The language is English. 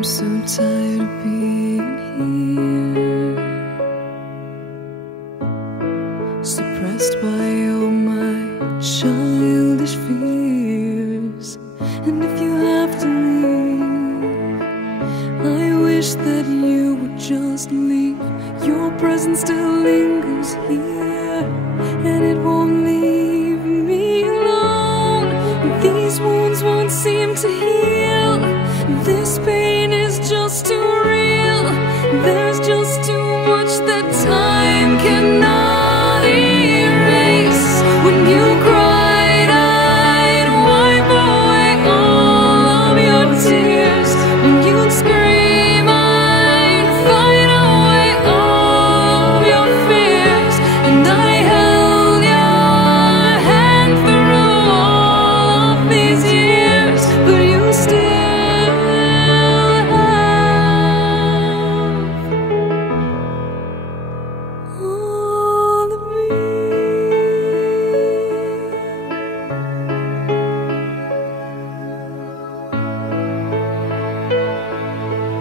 I'm so tired of being here, suppressed by all my childish fears. And if you have to leave, I wish that you would just leave. Your presence still lingers here, and it won't leave me alone. These wounds won't seem to heal. This pain is just too real. There's just